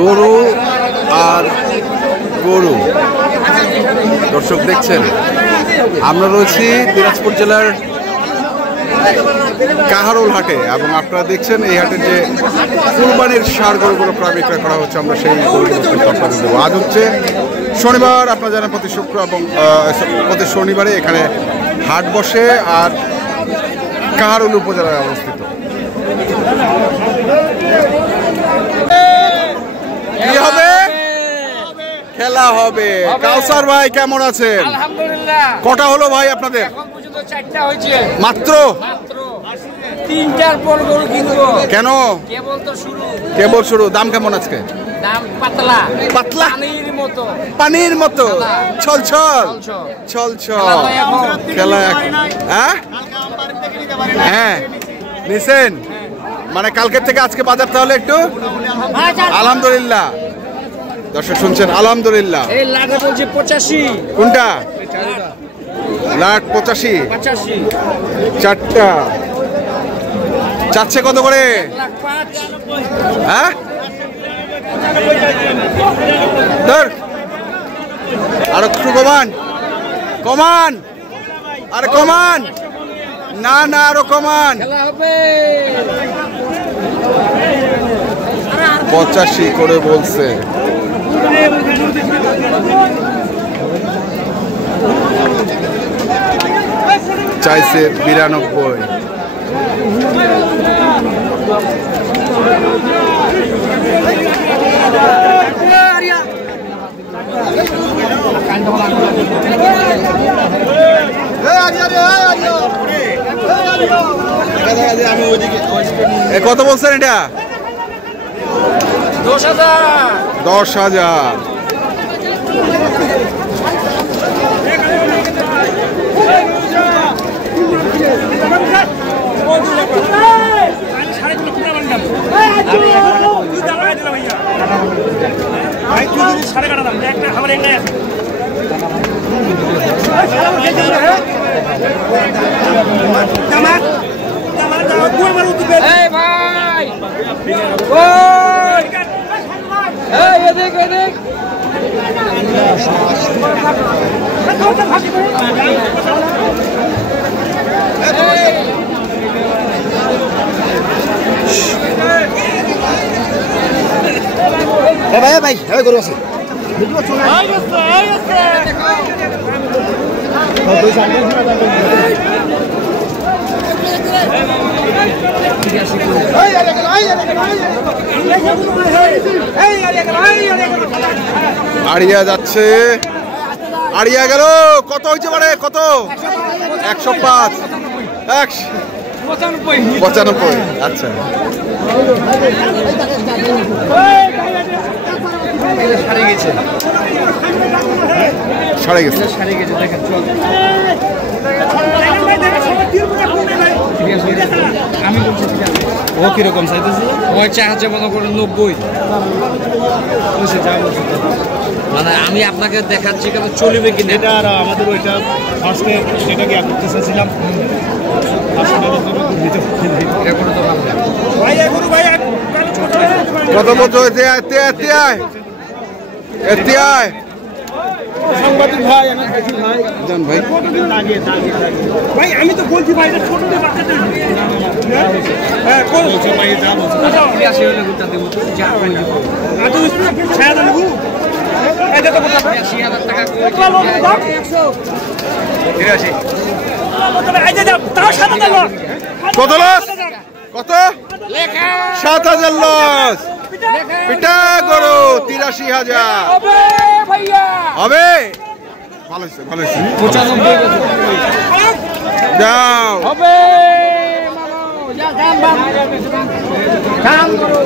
গরু আর গরু। দর্শক দেখছেন, আমরা রয়েছি দিনাজপুর জেলার কাহারোল হাটে এবং আপনারা দেখছেন এই হাটের যে কুরবানির ষাঁড় গরুগুলো প্রায় বিক্রয় করা হচ্ছে। আমরা সেই গরুগুলো আপনাদের দেবো। আজ হচ্ছে শনিবার, আপনারা জানেন প্রতি শুক্র এবং প্রতি শনিবারে এখানে হাট বসে আর কাহারোল উপজেলায় অবস্থিত। কি হবে? খেলা হবে। কাউসার ভাই কেমন আছেন? আলহামদুলিল্লাহ। কটা হলো ভাই আপনাদের? এখন পর্যন্ত 4টা হয়েছে মাত্র। 3টার পর গরু কিনবো। কেন? কেবল তো শুরু। কেবল শুরু। দাম কেমন আজকে? দাম পাতলা পাতলা, পানির মতো। পানির মতো ছল ছল ছল ছল খেলা। হ্যাঁ হ্যাঁ নিছেন, মানে কালকের থেকে আজকে বাজার তাহলে একটু আলহামদুলিল্লাহ। দর্শক শুনছেন আলহামদুলিল্লাহ। এই লাটে বলছে 85। কোনটা? লাট 85। চারটা চাচ্ছে কত করে? 1,05,000। হ্যাঁ ধর আর একটু কমান কমান আর কমান, না না আরো কমান। খেলা হবে। 85 করে বলছে। চাইছে 92। কত বলছেন এটা? 10,000। 10,000। ভাই হ্যাঁ গরু আছে। আড়িয়া যাচ্ছে, আড়িয়া গেল। কত হয়েছে মানে? কত? 105 95। আচ্ছা সাড়ে গেছে। ও কিরকম চাইতেছে? ওই 4,000 মনে করে 90। মানে আমি আপনাকে দেখাচ্ছি কেন চলবে কিনা। এটা আর আমাদের ওইটা ফার্স্টে সেটাকে করতে চাইছিলাম। কত বছর সাংবাদিক ভাই, আমি ভাই জান ভাই ভাই আমি তো বলছি ভাই এটা ছোট বাচ্চাটা। হ্যাঁ কোন ভাই দাম আছে 80 হলে গুটা দেব তো যা করে দেব। এত ছায়া দেব। এটা তো 80,000 টাকা করে 83 এই যে তাও 7,000 লস। কত লস? কত? লেখা 7,000 লস। পিটা গরু 83,000 হবে ভাইয়া। হবে। ভালো হয়েছে, ভালো হয়েছে। 95 যাও হবে মানো। যা দাম বাম দাম করো।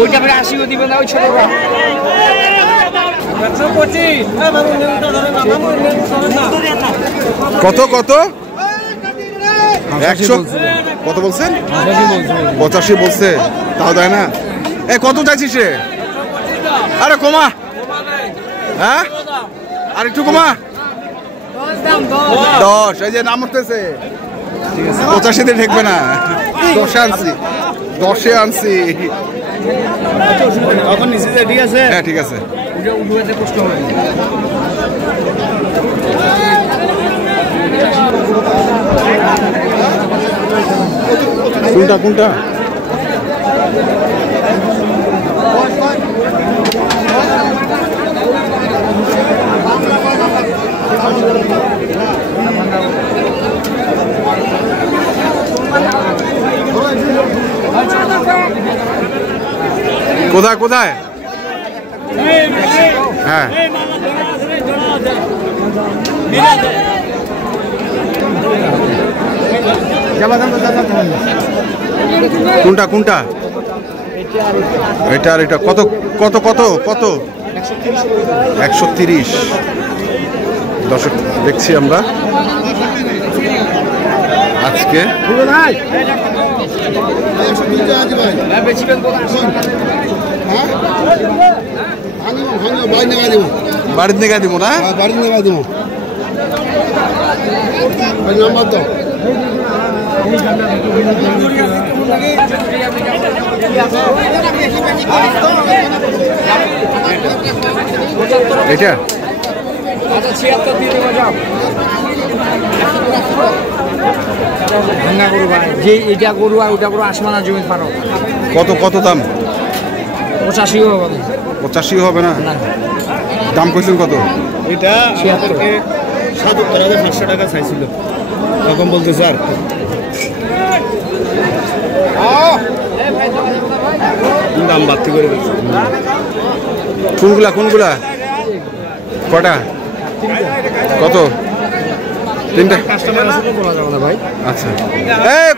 ওইটা পরে 80 দিবে না ওই ছোটটা। 125। কত কত? 100 কত বলছেন? 85 বলছে। তাও দেয় না। কত চাইছিস রে? আরে কমা। হ্যাঁ আর একটু কমা। 10। এই যে নাম উঠতেছে 85 ঠেকবে না, 10 আনছি, 10 আনছি। ঠিক আছে, হ্যাঁ ঠিক আছে। কোনটা কোনটা? কোথায় কোথায়? হ্যাঁ কোনটা কোনটা? এটা আর এটা কত কত কত কত? 130। দর্শক দেখছি আমরা আজকে বাড়ির দেখা দিব না, বাড়ির নেওয়া দিব নাম্বার তো এটা ভাঙা গরু ভাই, যে এটা গরু আর ওটা গরু আসমানা জমি ফারক। কত কত দাম? 85 হবে না। 85 হবে না? দাম কইছেন কত? এটা 77,500 টাকা চাইছিল, তখন বলতে স্যার দাম বাড়তি করে বলছে। কোনগুলা কোনগুলা? কটা? কত? 3টা? বলা যাবে না ভাই। আচ্ছা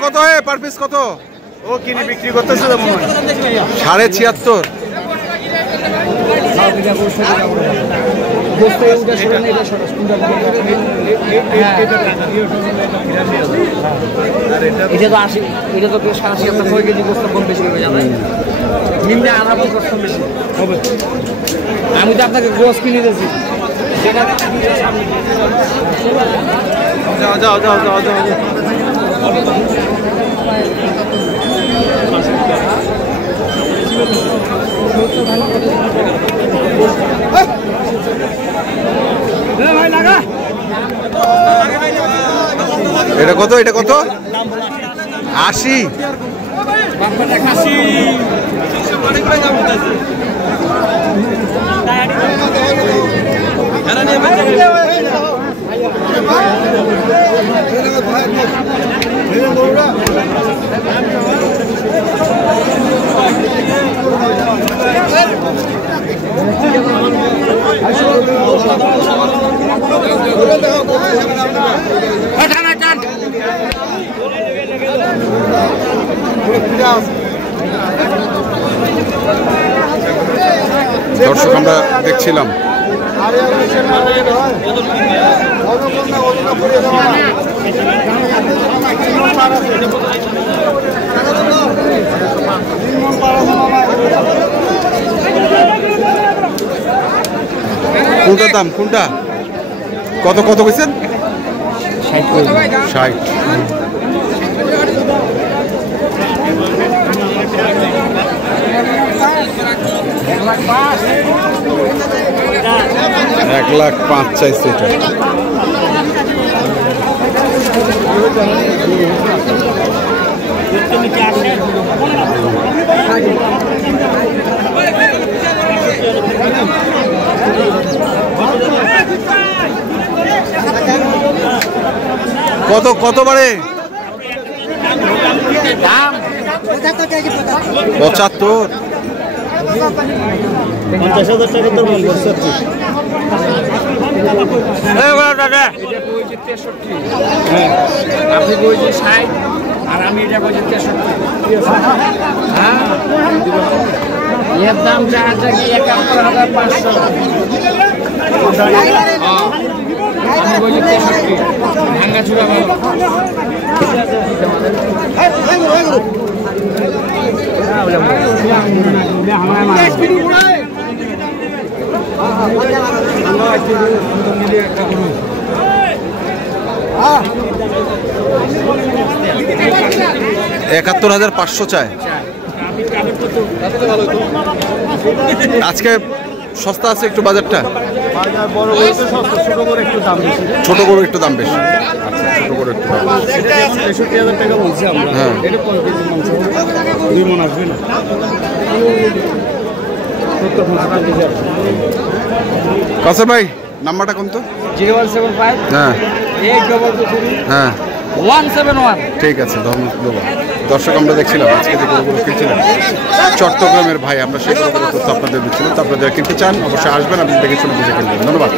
কত পার পিস কত? ও কিনে বিক্রি করতেছে তো মনে হয় 76.5। এটা তো 80, এটা তো 87 কেজি গোস্ত কম বেশি হবে জানেন, নিম্নে আনা গোস্ত বেশি হবে। আমি তো আপনাকে গোস কিনে দিয়েছি, যাও যাও যাও যাও যাও এটা কত? এটা কত? 80। দর্শক আমরা দেখছিলাম কোনটা দাম? কোনটা কত কত কইছেন? 60। এক লাখ 5 চাইছে এটা। কত কত বাড়ে? 75। 50,000 টাকা তোর মন করছে। আপনি বলছেন 60 আর আমি এটা বলছি 63। হ্যাঁ, এর দাম যা আছে কি 71,500। আমি বলছি 63, ভাঙ্গা চূড়া ভালো। ৭১,৫০০ চায়। আজকে সস্তা আছে একটু বাজারটা, ছোট গরু একটু দাম বেশি। আচ্ছা, ছোট গরু একটু দাম বেশি। ৬৫,০০০ টাকা বলছি আমরা। হ্যাঁ। এটা 5 কেজি মাংস 2 মণ আসবে না। 70-75 কেজি আসবে। কাসর ভাই নাম্বারটা কোন তো? 0175 হ্যাঁ 822 হ্যাঁ 171। ঠিক আছে, ধন্যবাদ। দর্শক, আমরা দেখছিলাম আজকে যে গরুগুলো কিনছিলাম চট্টগ্রামের ভাই, আমরা সেই গরুগুলো তথ্য আপনাদের দিচ্ছিলাম। তো আপনারা যারা কিনতে চান অবশ্যই আসবেন, আপনি দেখে শুনে বুঝে কিনবেন। ধন্যবাদ।